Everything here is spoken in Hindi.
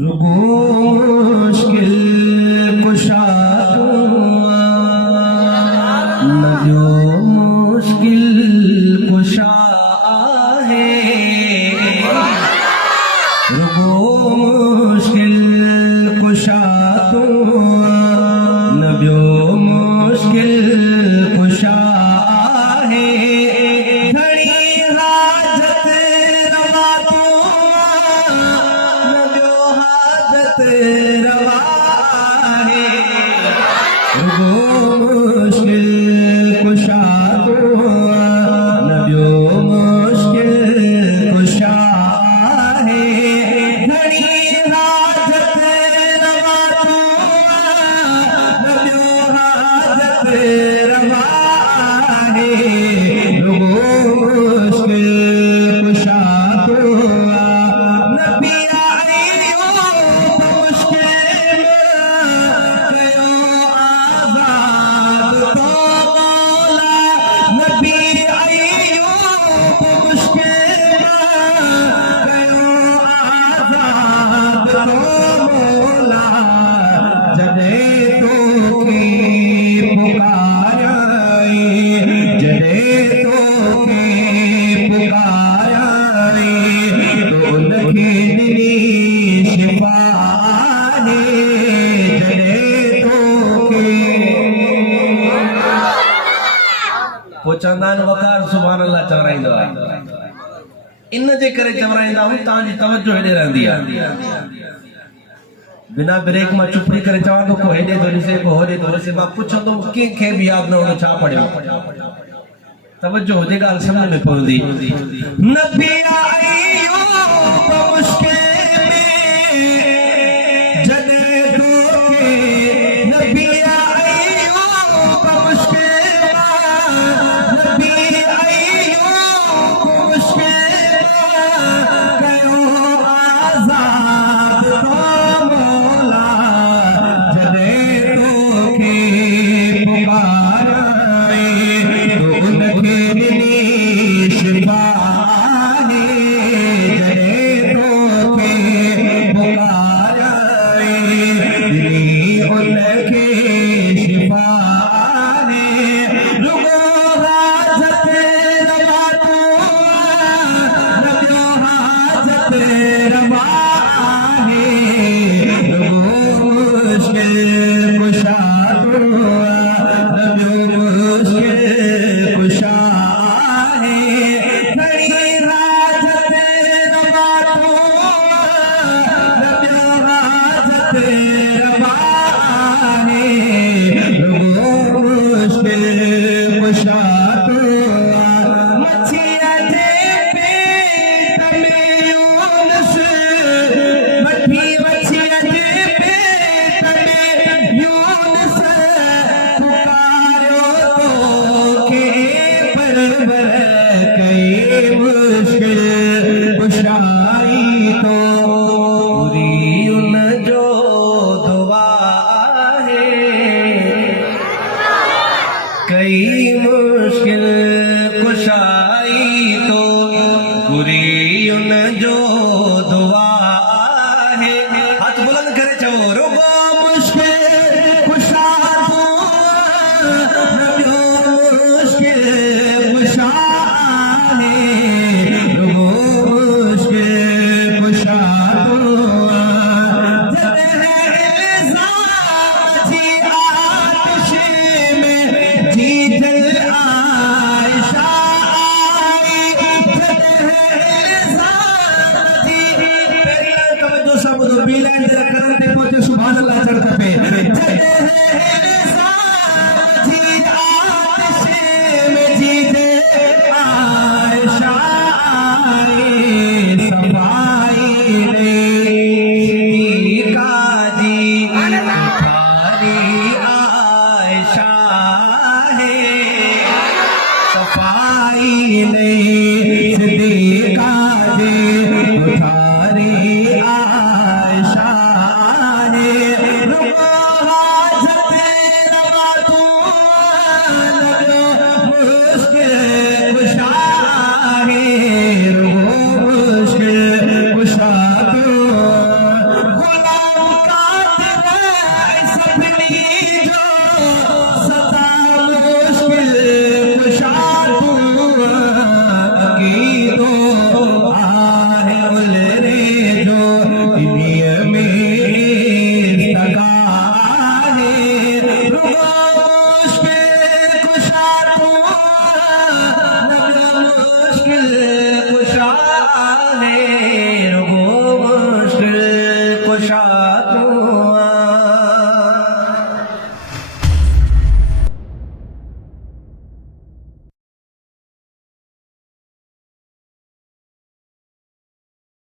रुगो मुश्किल कुशा न जो मुश्किल कुशा है। रुगो मुश्किल कुशा न जो मुश्किल कुशा है। घड़ी हाजत रवा तो न जो हाजत रवा है। रुगो मुश्किल कुशा न जो मुश्किल कुशा है। घड़ी हाजत रवा तो न जो हाजत रवा है। रुगो मुश्किल कुशा नबी आयो मुश्किल कयो आजाद तो मौला। नबी आयो मुश्किल कयो आजाद तो मौला। जदे तो की पुकारा जदे तो की पुकारा तो उनखे दिली शिफा है। जदे तो के पोचंदान वकार सुभान अल्लाह चवराईंदो आहे। इन जे करे चवराईंदा आहियूं तव्हांजी तवज्जो हेॾे रहंदी आहे। बिना ब्रेक मां चुपड़ी करे चवां थो को हेॾे थो ॾिसे को होॾे थो ॾिसे। मां पुछंदो कंहिंखे बि यादि न हूंदो छा पढ़ियो। तवज्जो हुजे ॻाल्हि सम्झ में पवंदी। नबी आयो मुश्किल में जदे तो के नबी आयो मुश्किल नबी आयो मुश्किल कयो आजाद तो मौला। जदे तो के पुकारा तो उनखे दिली शिफा है। जदे तो के पुकारा दिली उनखे शिफा है। रुगो हाजत रवा तो न जो हाजत रवा है। रुगो मुश्किल कुशा न जो मुश्किल कुशा है। घड़ी हाजत रवा तो न जो हाजत रवा है। रुगो मुश्किल कुशा मछिया जे पेट में यूनुस मछी मछिया जे पेट में यूनुस पुकारो तो के परवर कई मुश्किल कुशाई तो पूरी उन जो दुआ है। कई मुश्किल कुशाई तो पूरी उन जो दुआ है। हाथ बुलंद करे चवो रुगो मुश्किल कुशा न जो मुश्किल कुशा है। रुगो मुश्किल कुशा जदे जी आतिश में जी जल आयशा आई। जदे जी पहला तवज्जो सब दो बीलाइन जरा करन ते पहुंचे सुभान अल्लाह चढ़ पे। जदे जी आतिश में जी जल आयशा आई। सफाई ने काजी थारी आयशा है। सफाई ने सिद्दीका जी थारी आयशा है। रुगो हाजत रवा तो न जो मुश्किल कुशा है। रुगो मुश्किल कुशा शाह